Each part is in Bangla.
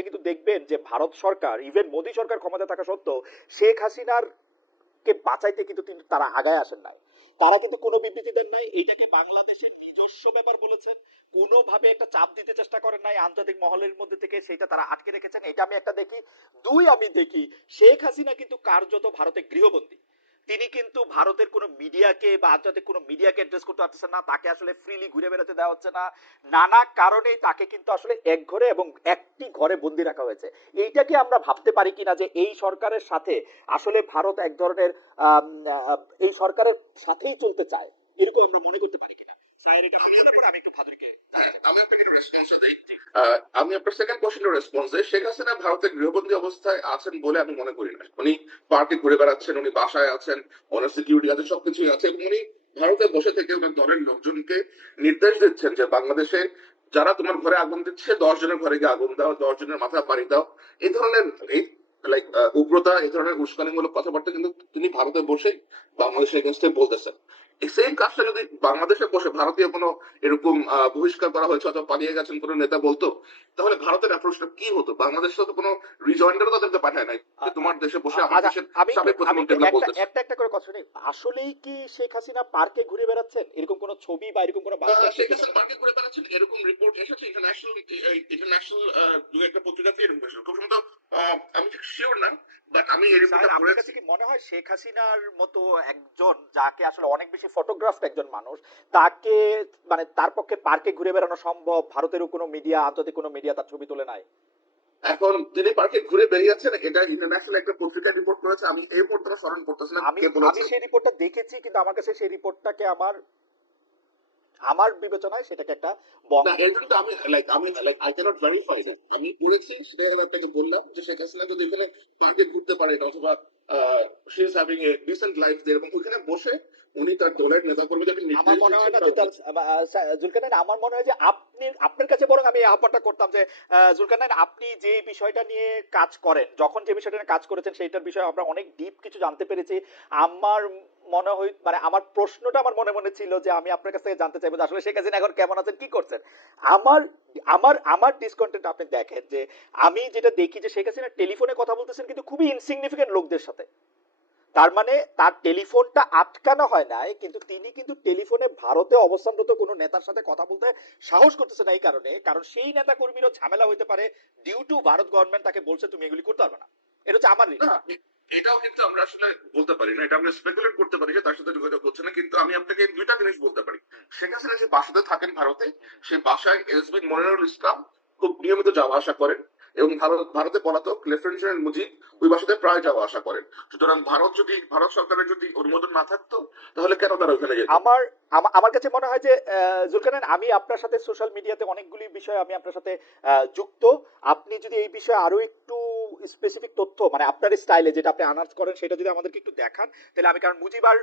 আপনি কিন্তু দেখবেন যে ভারত সরকার ইভেন মোদী সরকার ক্ষমতা থাকা সত্ত্বেও শেখ হাসিনার কে বাঁচাইতে কিন্তু তিনি তারা আগায় আসেন নাই। তারা কিন্তু কোনো বিবৃতি দেন নাই এইটাকে বাংলাদেশের নিজস্ব ব্যাপার বলেছেন, কোনোভাবে একটা চাপ দিতে চেষ্টা করেন নাই, আন্তর্জাতিক মহলের মধ্যে থেকে সেটা তারা আটকে রেখেছেন, এটা আমি একটা দেখি, দুই আমি দেখি, শেখ হাসিনা কিন্তু কার্যত ভারতে গৃহবন্দী। তিনি কিন্তু ভারতের কোনো মিডিয়াকে বা আন্তর্জাতিক কোনো মিডিয়াকে অ্যাড্রেস করতে পারতেছেন না, তাকে আসলে ফ্রিলি ঘুরে বেরোতে দেওয়া হচ্ছে না। নানা কারণেই তাকে কিন্তু আসলে এক ঘরে এবং একটি ঘরে বন্দি রাখা হয়েছে। এইটাকে আমরা ভাবতে পারি কিনা যে এই সরকারের সাথে আসলে ভারত এক ধরনের এই সরকারের সাথেই চলতে চায়? এরকম আমরা মনে করতে পারি কিনা? আমি একটু ভাদুরকে আহ, আমি আপনার সেকেন্ড কোশ্চেনের রেসপন্স দিই। শেখ হাসিনা ভারতের গৃহবন্দী অবস্থায় আছেন বলে আমি মনে করি না। উনি পার্কে ঘুরে বেড়াচ্ছেন উনি বাসায় আছেন ওনার সিকিউরিটি আছে সবকিছুই আছে এবং উনি ভারতে বসে থেকে ওনার দলের লোকজনকে নির্দেশ দিচ্ছেন যে বাংলাদেশে যারা তোমার ঘরে আগুন দিচ্ছে দশ জনের ঘরে গিয়ে আগুন দাও দশ জনের মাথা পাড়ি দাও। এই ধরনের এই লাইক উগ্রতা এই ধরনের উস্কানিমূলক কথাবার্তা কিন্তু তিনি ভারতে বসে বাংলাদেশের এগেনস্টে বলতেছেন। এই সেম কাজটা যদি বাংলাদেশে বসে ভারতীয় কোনো এরকম বহিষ্কার করা হয়েছে অথবা পালিয়ে গেছেন কোনো নেতা বলতো তাহলে ভারতের অ্যাপ্রোচটা কি হতো? বাংলাদেশে তো কোনো রিজয়েন্ডারও তাদেরকে পাঠায় নাই তোমার দেশে বসে আমার আচ্ছা, দেশের সাবেক প্রধানমন্ত্রী একটু একটা করে কথা শুনি। আসলেই কি শেখ হাসিনা পার্কে ঘুরে বেড়াচ্ছেন? এরকম কোনো ছবি বা এরকম কোনো শেখ হাসিনা পার্কে ঘুরে বেড়াচ্ছেন এরকম রিপোর্ট এসেছে ইন্টারন্যাশনাল ইন্টারন্যাশনাল দু একটা পত্রিকাতে এরকম খুব সম্ভবত আমি ঠিক শিওর না বাট আমি এই রিপোর্টটা আপনার কাছে কি মনে হয় শেখ হাসিনার মতো একজন যাকে আসলে অনেক বেশি ফটোগ্রাফড একজন মানুষ তাকে মানে তার পক্ষে পার্কে ঘুরে বেড়ানো সম্ভব? ভারতেরও কোনো মিডিয়া আন্তর্জাতিক কোনো মিডিয়া তার ছবি তুলে নাই? এখন তিনি পার্কে ঘুরে বেরিয়েছেন এটা ইন্টারন্যাশনাল একটা পত্রিকা রিপোর্ট করেছে আমি এই রিপোর্টটা স্মরণ করতেছি না আমি আমি সেই রিপোর্টটা দেখেছি কিন্তু আমার কাছে সেই রিপোর্টটাকে আমার আমার বিবেচনায় সেটাকে একটা না এর জন্য তো আমি লাইক আমি like I cannot verify that আমি পড়েছি সেটা আপনাকে বললাম যে শেখ হাসিনা যদি এখানে পার্কে ঘুরতে পারেন অথবা she is having a decent life এবং ওখানে বসে উনি তার দলের নেতা কর্মীদেরকে আমার মনে হয় না যে জুলকারনাইন আমার মনে হয় যে আপনি আপনার কাছে বরং আমি আহ্বানটা করতাম যে জুলকারনাইন আপনি যে বিষয়টা নিয়ে কাজ করেন যখন যে বিষয়টা নিয়ে কাজ করেছেন সেইটার বিষয়ে আমরা অনেক ডিপ কিছু জানতে পেরেছি। আমার মনে হয় মানে আমার প্রশ্নটা আমার মনে মনে ছিল যে আমি আপনার কাছ থেকে জানতে চাইব যে আসলে শেখ হাসিনা এখন কেমন আছেন কি করছেন? আমার আমার আমার ডিসকন্টেন্ট আপনি দেখেন যে আমি যেটা দেখি যে শেখ হাসিনা টেলিফোনে কথা বলতেছেন কিন্তু খুবই ইনসিগনিফিকেন্ট লোকদের সাথে। তার মানে তার টেলিফোনটা আটকানো হয় নাই কিন্তু তিনি কিন্তু টেলিফোনে ভারতে অবস্থানরত কোনো নেতার সাথে কথা বলতে সাহস করতেছে না এই কারণে কারণ সেই নেতা কর্মীরও ঝামেলা হইতে পারে ডিউ টু ভারত গভর্নমেন্ট তাকে বলছে তুমি এগুলি করতে পারবে না। এটা হচ্ছে আমার এটাও কিন্তু আমরা আসলে বলতে পারি না এটা আমরা স্পেকুলেট করতে পারি যে তার সাথে যোগাযোগ হচ্ছে না কিন্তু আমি আপনাকে দুইটা জিনিস বলতে পারি। শেখ হাসিনা যে বাসাতে থাকেন ভারতে সেই বাসায় এসবি মনিরুল ইসলাম খুব নিয়মিত যাওয়া আসা করেন। এবং ভারত ভারতে পলাতক লেফটেন্যান্ট জেনারেল মুজিব ওই বাসাতে প্রায় যাওয়া আসা করেন। সুতরাং ভারত যদি ভারত সরকারের যদি অনুমোদন না থাকতো তাহলে কেন তারা ওখানে যেত? আমার আমার কাছে মনে হয় যে আহ, জুলকারনাইন আমি আপনার সাথে সোশ্যাল মিডিয়াতে অনেকগুলি বিষয় আমি আপনার সাথে যুক্ত। আপনি যদি এই বিষয়ে আরও একটু স্পেসিফিক তথ্য মানে আপনার স্টাইলে যেটা আপনি আনার্স করেন সেটা যদি আমাদেরকে একটু দেখান তাহলে আমি কারণ মুজিবার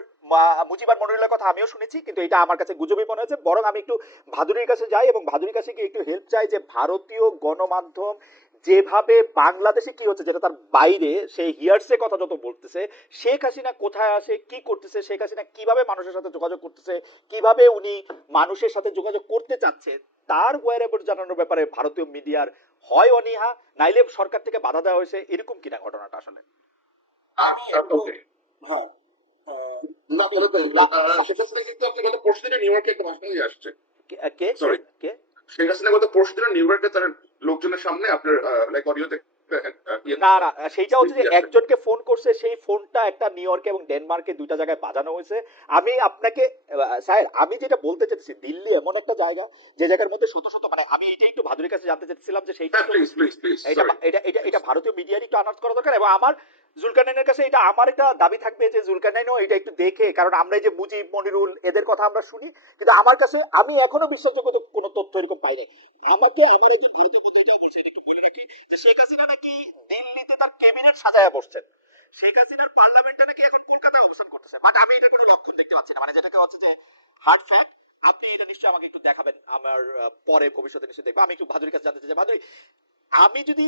মুজিবার মনিরুলের কথা আমিও শুনেছি কিন্তু এটা আমার কাছে গুজবই মনে হয়েছে। বরং আমি একটু ভাদুরীর কাছে যাই এবং ভাদুরীর কাছে গিয়ে একটু হেল্প চাই যে ভারতীয় গণমাধ্যম যেভাবে বাংলাদেশে কি হচ্ছে যেটা তার বাইরে সে হিয়ার্সে কথা যত বলতেছে শেখ হাসিনা কোথায় আসে কি করতেছে শেখ হাসিনা কীভাবে মানুষের সাথে যোগাযোগ করতেছে কীভাবে উনি মানুষের সাথে যোগাযোগ করতে চাচ্ছে তার ওয়ারেবর জানানোর ব্যাপারে ভারতীয় মিডিয়ার হয় অনীহা নাইলে সরকার থেকে বাধা দেওয়া হয়েছে এরকম কিনা ঘটনাটা আসলে? আমি একটু- হ্যাঁ না বলে তো শেখ হাসিনা কিন্তু আপনি গত পরশু নিউ ইয়র্কে একটা ভাষণ দিয়ে আসছে। কে- কে? Sorry. কে? শেখ হাসিনা গত নিউ ইয়র্কে তার লোকজনের সামনে আপনার লাইক অডিওতে ইয়ে না না সেইটা হচ্ছে যে একজনকে ফোন করছে সেই ফোনটা একটা নিউ ইয়র্কে এবং ডেনমার্কে দুইটা জায়গায় বাজানো হয়েছে। আমি আপনাকে স্যার আমি যেটা বলতে চাচ্ছি দিল্লি এমন একটা জায়গা যে জায়গার মধ্যে শত শত মানে আমি এটা একটু ভাদুরের কাছে জানতে চাচ্ছিলাম যে সেইটা প্লিজ এটা এটা এটা ভারতীয় মিডিয়ার একটু আনার্স করা দরকার এবং আমার জুলকারনাইনের কাছে এটা আমার একটা দাবি থাকবে যে জুলকারনাইনও এটা একটু দেখে, কারণ আমরা যে মুজিব, মনিরুল, এদের কথা আমরা শুনি, কিন্তু আমার কাছে, আমি এখনও বিশ্বাসযোগ্য কোনো তথ্য এরকম পাই নাই আমাকে আমার এই যে ভারতীয় মধ্যে এটাও বলছে, এটা একটু বলে রাখি, যে শেখ হাসিনা নাকি দিল্লিতে তার ক্যাবিনেট সাজায় বসছেন। শেখ হাসিনার পার্লামেন্টে নাকি এখন কলকাতায় অবস্থান করতেছে। বাট আমি এটা কোনো লক্ষণ দেখতে পাচ্ছি না মানে যেটাকে হচ্ছে যে হার্ড ফ্যাক্ট আপনি এটা নিশ্চয়ই আমাকে একটু দেখাবেন, আমার পরে ভবিষ্যতে নিশ্চয়ই দেখব। আমি একটু ভাদুরির কাছে জানতে চাই যে, ভাদুরি, আমি যদি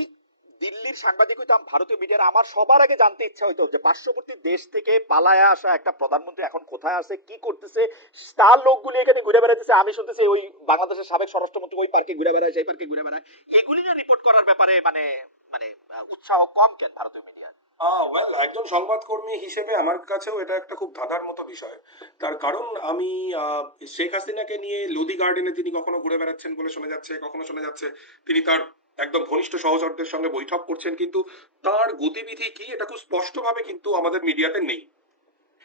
দিল্লির সাংবাদিক হইতাম, ভারতীয় মিডিয়ার। আমার সবার আগে জানতে ইচ্ছা হইতো যে পার্শ্ববর্তী দেশ থেকে পালায়া আসা একটা প্রধানমন্ত্রী এখন কোথায় আছে, কি করতেছে, তার লোকগুলি এখানে ঘুরে বেড়াইতেছে। আমি শুনতেছি ওই বাংলাদেশের সাবেক স্বরাষ্ট্রমন্ত্রী ওই পার্কে ঘুরে বেড়ায়, সেই পার্কে ঘুরে বেড়ায়। এগুলি নিয়ে রিপোর্ট করার ব্যাপারে মানে মানে উৎসাহ কম কেন ভারতীয় মিডিয়া ওয়েল একজন সংবাদকর্মী হিসেবে আমার কাছেও এটা একটা খুব ধাঁধার মতো বিষয়। তার কারণ আমি শেখ হাসিনাকে নিয়ে লোদি গার্ডেনে তিনি কখনো ঘুরে বেড়াচ্ছেন বলে শোনা যাচ্ছে, কখনো শোনা যাচ্ছে। তিনি তার একদম ঘনিষ্ঠ সহচরদের সঙ্গে বৈঠক করছেন, কিন্তু তার গতিবিধি কি, এটা খুব স্পষ্টভাবে কিন্তু আমাদের মিডিয়াতে নেই।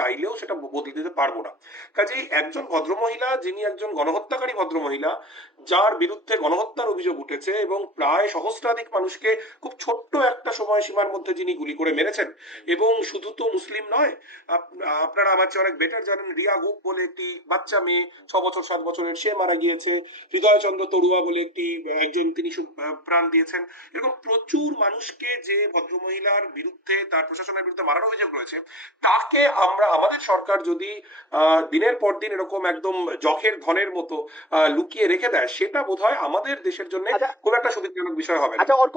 চাইলেও সেটা বদলে দিতে পারব না। কাজেই একজন ভদ্রমহিলা, যিনি একজন গণহত্যাকারী ভদ্রমহিলা, যার বিরুদ্ধে গণহত্যার অভিযোগ উঠেছে এবং প্রায় সহস্রাধিক মানুষকে খুব ছোট্ট একটা সময়সীমার মধ্যে যিনি গুলি করে মেরেছেন। এবং শুধু তো মুসলিম নয় আপনারা আমার চেয়ে অনেক বেটার জানেন, রিয়া গুপ বলে একটি বাচ্চা মেয়ে, ছ বছর, সাত বছরের, সে মারা গিয়েছে। হৃদয়চন্দ্র তরুয়া বলে একটি, একজন তিনি প্রাণ দিয়েছেন। এরকম প্রচুর মানুষকে যে ভদ্রমহিলার বিরুদ্ধে, তার প্রশাসনের বিরুদ্ধে মারার অভিযোগ রয়েছে, তাকে আমরা আমাদের সরকার যদি আহ, দিনের পর দিন এরকম একদম জখের ধনের মতো আহ, লুকিয়ে রেখে দেয় সেটা বোধহয় আমাদের দেশের জন্য আচ্ছা। খুব একটা সুবিধাজনক বিষয় হবে আচ্ছা অর্ক